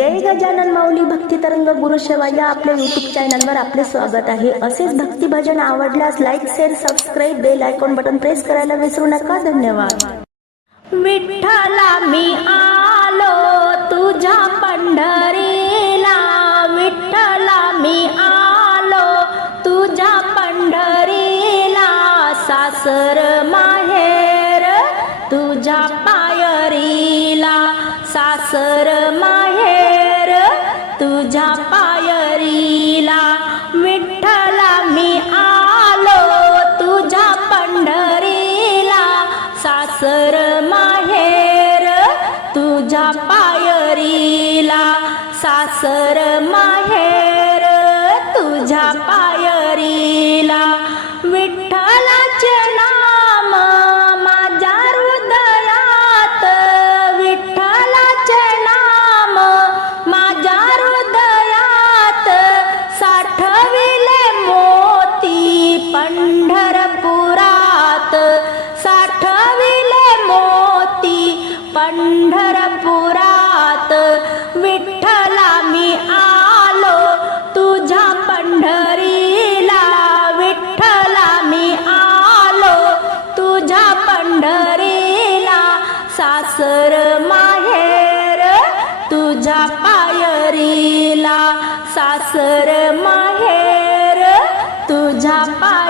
जय गजानन माऊली भक्ती तरंग गुरु सेवा या आपल्या युट्यूब चॅनलवर आपले स्वागत आहे. असेच भक्ती भजन आवडल्यास like share subscribe bell icon button press करायला विसरू नका. धन्यवाद. विठ्ठला मी आलो तुझ्या पंढरीला. विठ्ठला मी आलो तुझ्या पंढरीला. सासर माहेर तुझ्या पायरीला. सासर पायरीला सासर माहेर तुझ्या पायरीला. विठ्ठलाचे नाम माझ्या हृदयात विठ्ठलाचे नाम माझ्या हृदयात. साठविले मोती पंढरपुरात साठविले मोती पंढ तुझ्या पायरीला सासर माहेर तुझ्या पाय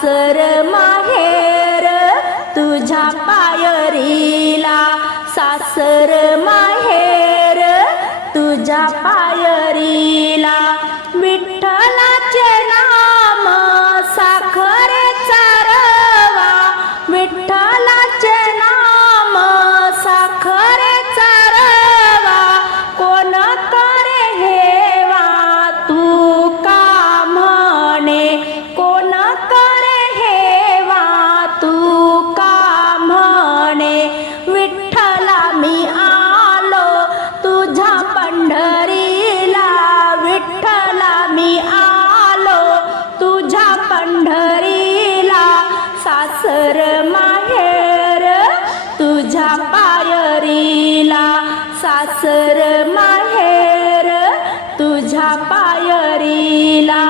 सासर माहेर सासर माहेर तुझ्या पायरीला सासर माहेर तुझ्या पायरीला